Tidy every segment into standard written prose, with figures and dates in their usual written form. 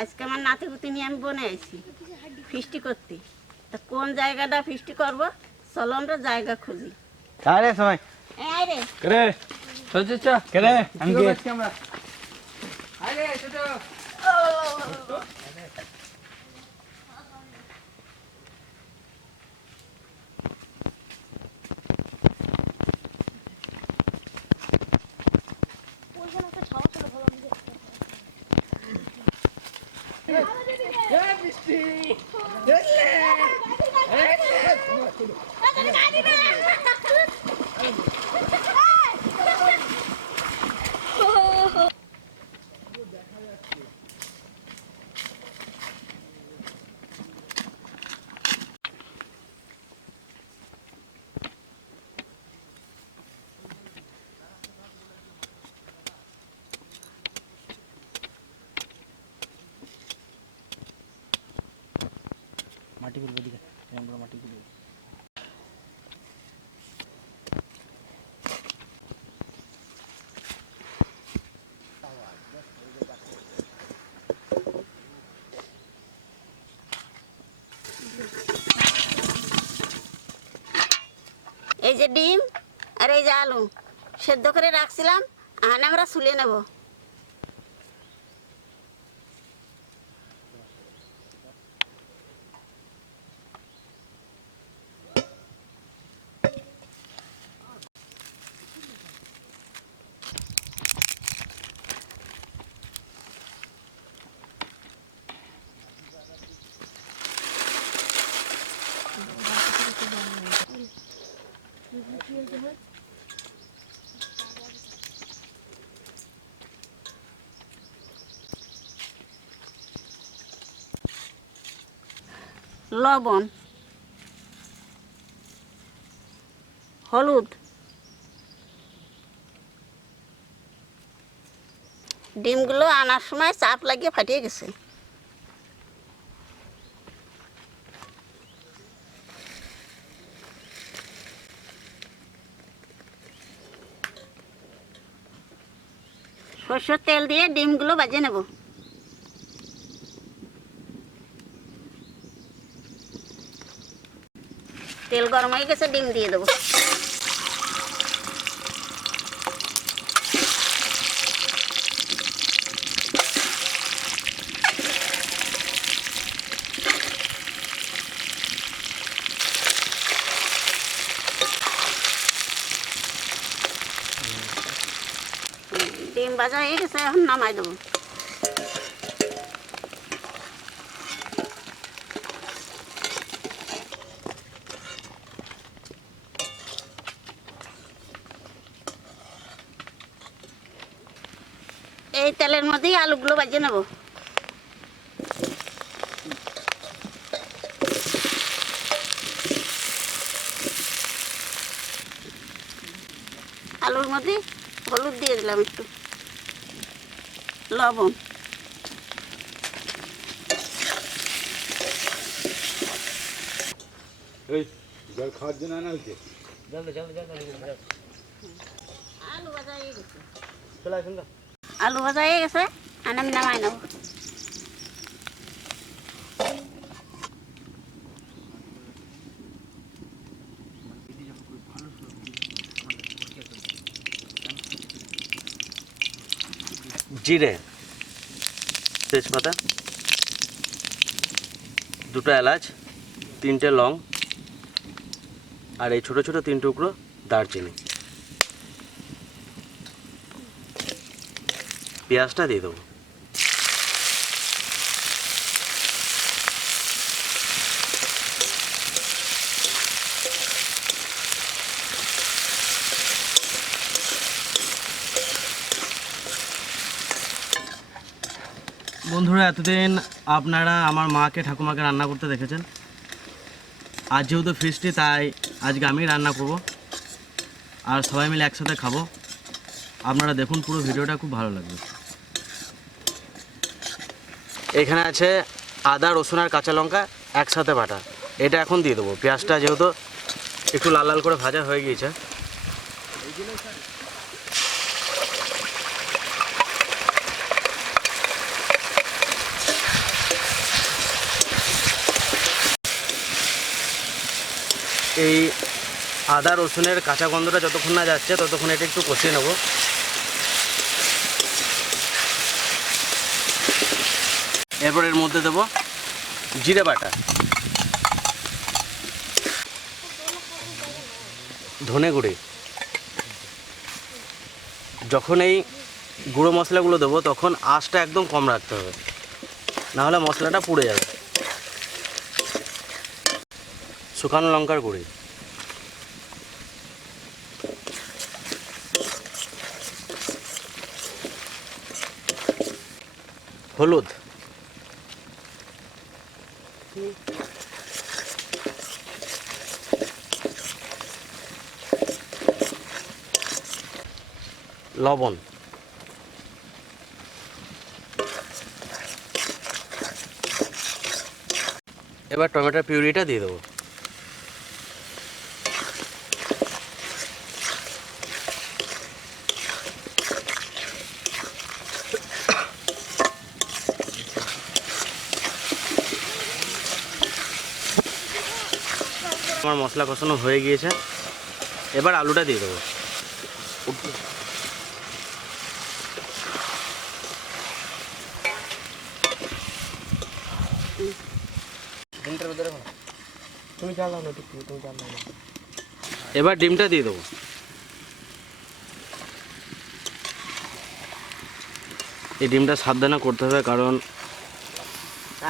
আজকে আমার নাতিপুতি নিয়ে আমি বনে আইছি ফিস্টি করতে। তা কোন জায়গাটা ফিস্টি করব, চলো আমরা জায়গা খুঁজি। আরে সবাই আরে করে সজ্জা করে আমি আজকে আমরা আরে ছোট মাটি গুলো দিকে আমরা মাটি গুলো এই যে ডিম আর এই যে আলু সেদ্ধ করে রাখছিলাম, আনে আমরা চুলে নেব। লবণ, হলুদ, ডিমগুলো আনার সময় চাপ লাগিয়ে ফাটিয়ে গেছে। সরষের তেল দিয়ে ডিমগুলো ভাজে নেব। তেল গরম হয়ে গেছে, ডিম দিয়ে দেবো। ডিম ভাজা হয়ে গেছে, এখন নামাই দেবো। এই তেলের মধ্যেই আলুগুলো ভাজে নেব। আলুর মধ্যে হলুদ দিয়ে দিলাম, একটু লবণ, জল খাওয়ার জন্য আনা হয়েছে। আলু ভাজা হয়ে গেছে, চলে আসুন। আলু ভাজা হয়ে গেছে, আমি নামাই নেব। জিরে, তেজপাতা, দুটো এলাচ, 3টে লং, আর এই ছোটো ছোটো 3 টুকরো দারচিনি। পেঁয়াজটা দিয়ে দেবো। বন্ধুরা, এতদিন আপনারা আমার মাকে ঠাকুমাকে রান্না করতে দেখেছেন। আজ যেহেতু ফিস্টি, তাই আজকে আমি রান্না করব আর সবাই মিলে একসাথে খাবো। আপনারা দেখুন, পুরো ভিডিওটা খুব ভালো লাগবে। এখানে আছে আদা, রসুন আর কাঁচা লঙ্কা একসাথে বাটা, এটা এখন দিয়ে দেবো। পেঁয়াজটা যেহেতু একটু লাল লাল করে ভাজা হয়ে গিয়েছে, এই আদা রসুনের কাঁচা গন্ধটা যতক্ষণ না যাচ্ছে ততক্ষণ এটা একটু কষিয়ে নেব। এরপর এর মধ্যে দেবো জিরে বাটা, ধনে গুঁড়ি। যখন এই গুঁড়ো মশলাগুলো দেবো তখন আঁচটা একদম কম রাখতে হবে, নাহলে মশলাটা পুড়ে যাবে। শুকানো লঙ্কার গুঁড়ি, হলুদ, লবণ, এবার টমেটোর পিউরিটা দিয়ে দেবো। আমার মশলা কষানো হয়ে গিয়েছে, এবার আলুটা দিয়ে দেবো। এবার ডিমটা দিয়ে দেবো। এই ডিমটা সাবধানে করতে হবে, কারণ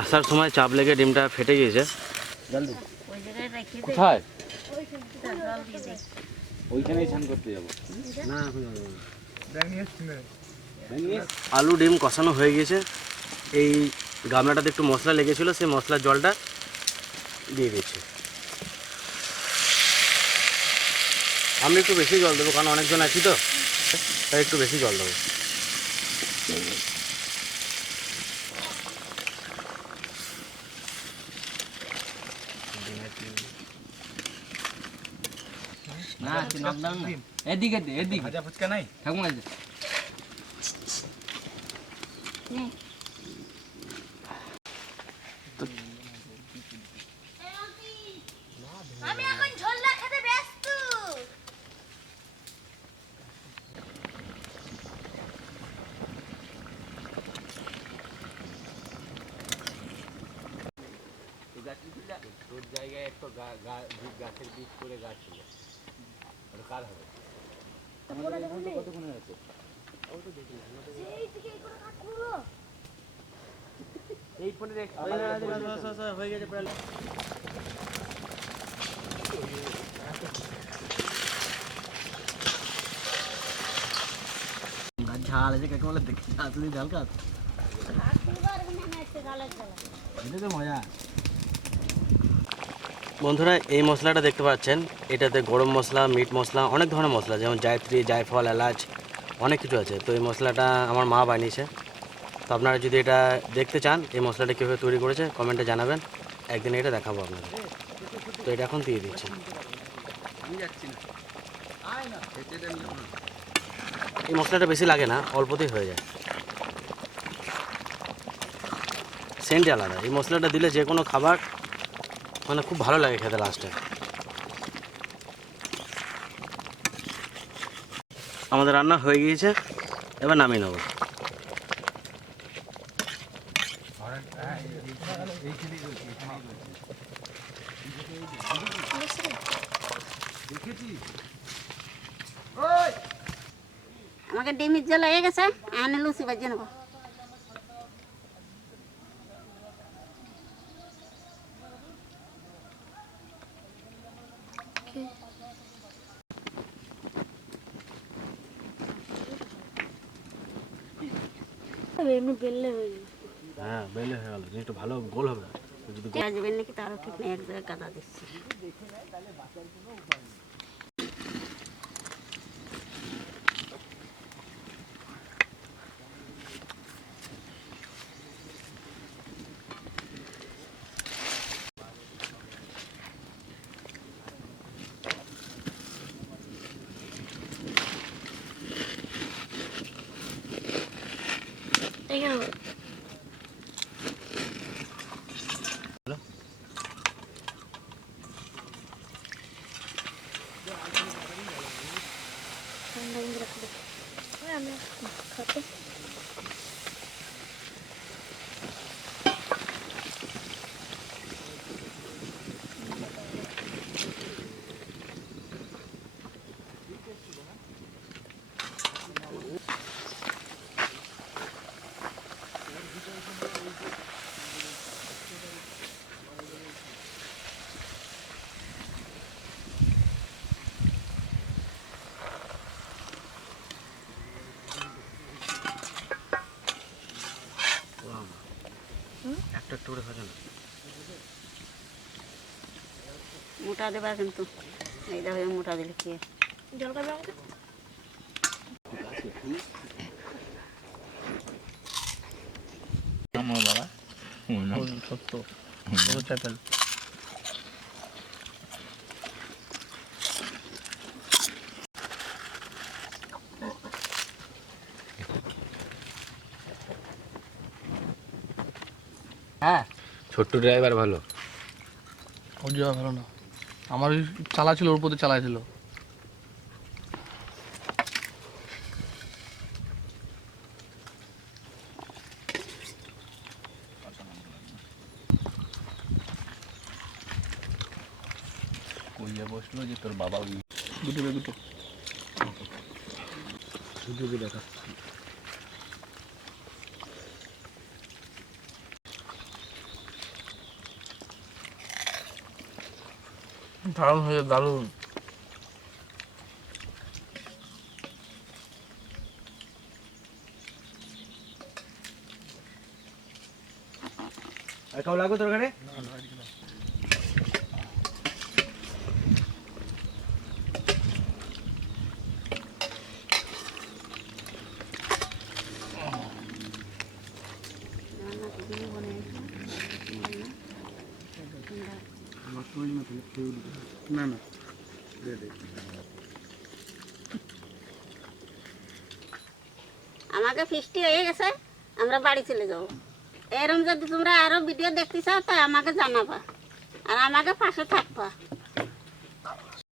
আসার সময় চাপ লেগে ডিমটা ফেটে গিয়েছে। ওই জায়গায় রেখে দে, কোথায়? জল দিয়ে দে। ওইখানেই স্নান করতে যাবো। না, আলু ডিম কষানো হয়ে গিয়েছে। এই গামলাটাতে একটু মশলা লেগেছিলো, সেই মশলার জলটা দিয়ে দিচ্ছি। আমি একটু বেশি জল দেবো, কারণ অনেকজন আছি তো, তাই একটু বেশি জল দেবো। না, নকডাউন না। এদিকে দে, এদিকে। ভাজা ফুচকা নাই? ঠাকুমা দে। নে। আমি এখন ঝোলটা খেতে ব্যস্ত। তোর জায়গায় একটা গাছের বীজ করে গাছ ছিল, ওটা কার হবে? কতক্ষণে আছে? সেই থেকে এই করে কাট করবো। এই ফোনের হয়ে গেছে প্রায়। ঝাল আছে কাকে বলে দেখি, আসলে ঝাল কাজ, এটা তো মজা। বন্ধুরা, এই মশলাটা দেখতে পাচ্ছেন, এটাতে গরম মশলা, মিট মশলা, অনেক ধরনের মশলা, যেমন জায়ত্রী, জায়ফল, এলাচ, অনেক কিছু আছে। তো এই মশলাটা আমার মা বানিয়েছে। তো আপনারা যদি এটা দেখতে চান এই মশলাটা কীভাবে তৈরি করেছে কমেন্টে জানাবেন, একদিন এটা দেখাবো আপনাদের। তো এটা এখন দিয়ে দিচ্ছি। এই মশলাটা বেশি লাগে না, অল্পতেই হয়ে যায়। সেন্ট আলাদা, এই মশলাটা দিলে যে কোনো খাবার মানে খুব ভালো লাগে খেতে লাস্টে। আমাদের রান্না হয়ে গিয়েছে, এবার নামিয়ে নেব। আমাকে ডিমের জল হয়ে গেছে, আনে লুচি বাজিয়ে নেবো। এমনি বেললে হয়ে যাবে। হ্যাঁ, বেলে হয়ে গেল, জিনিসটা ভালো গোল হবে। যদি আসবেন নাকি তারও ঠিক নেই, এক জায়গায় কাদা দিচ্ছি। একটু একটু করে ভাজো না। মোটা দেবা কিন্তু এই দেখো এই মোটা দিলে কি জল খাবে আমাকে? আমার বাবা সত্য বড় চ্যাপেল। হ্যাঁ ছোট্ট ড্রাইভার ভালো। ওর যাওয়া ভালো না, আমার ওই চালা ছিল, ওর পথে চালাইছিল। কইয়া বসলো যে তোর বাবা দুটো বে দুটো দেখা দারুণ হয়েছে, দারুণ। আর কেউ লাগবে তরকারি? না না আমাকে ফিস্টি হয়ে গেছে, আমরা বাড়ি চলে যাবো। এরম যদি তোমরা আরো ভিডিও দেখতে চাও তা আমাকে জানাবা আর আমাকে পাশে থাকবা।